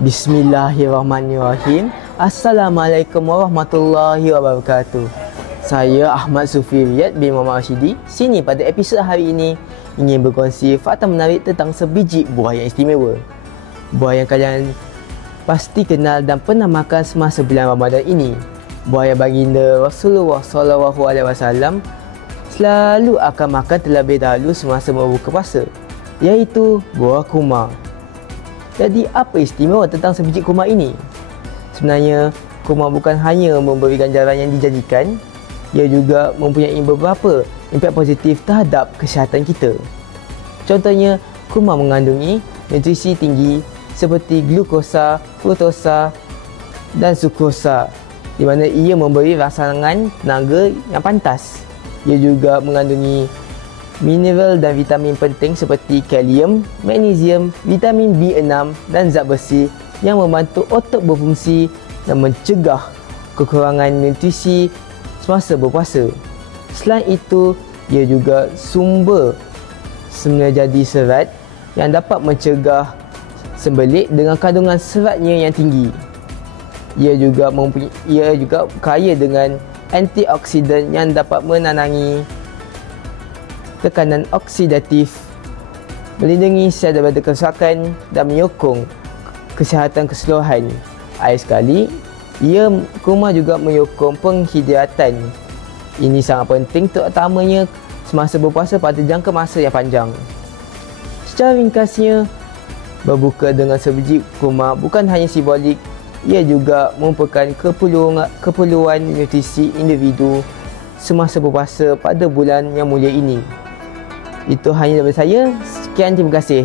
Bismillahirrahmanirrahim. Assalamualaikum warahmatullahi wabarakatuh. Saya Ahmad Sufi Riyad bin Muhammad Rashidi. Sini pada episod hari ini ingin berkongsi fakta menarik tentang sebiji buah yang istimewa. Buah yang kalian pasti kenal dan pernah makan semasa bulan Ramadan ini. Buah yang baginda Rasulullah SAW selalu akan makan terlebih dahulu semasa berbuka puasa, iaitu buah kurma. Jadi apa istimewa tentang sebiji kurma ini? Sebenarnya kurma bukan hanya memberi ganjaran yang dijanjikan, ia juga mempunyai beberapa impak positif terhadap kesihatan kita. Contohnya, kurma mengandungi nutrisi tinggi seperti glukosa, fruktosa dan sukrosa, di mana ia memberi rangsangan tenaga yang pantas. Ia juga mengandungi mineral dan vitamin penting seperti kalium, magnesium, vitamin B6 dan zat besi yang membantu otot berfungsi dan mencegah kekurangan nutrisi semasa berpuasa. Selain itu, ia juga sumber jadi serat yang dapat mencegah sembelit dengan kandungan seratnya yang tinggi. Ia juga kaya dengan antioksidan yang dapat menenangi tekanan oksidatif, melindungi sel daripada kerosakan dan menyokong kesihatan keseluruhan. Akhir sekali, kurma juga menyokong penghidratan. Ini sangat penting terutamanya semasa berpuasa pada jangka masa yang panjang. Secara ringkasnya, berbuka dengan sebiji kurma bukan hanya simbolik, ia juga merupakan keperluan nutrisi individu semasa berpuasa pada bulan yang mulia ini. Itu hanya daripada saya. Sekian, terima kasih.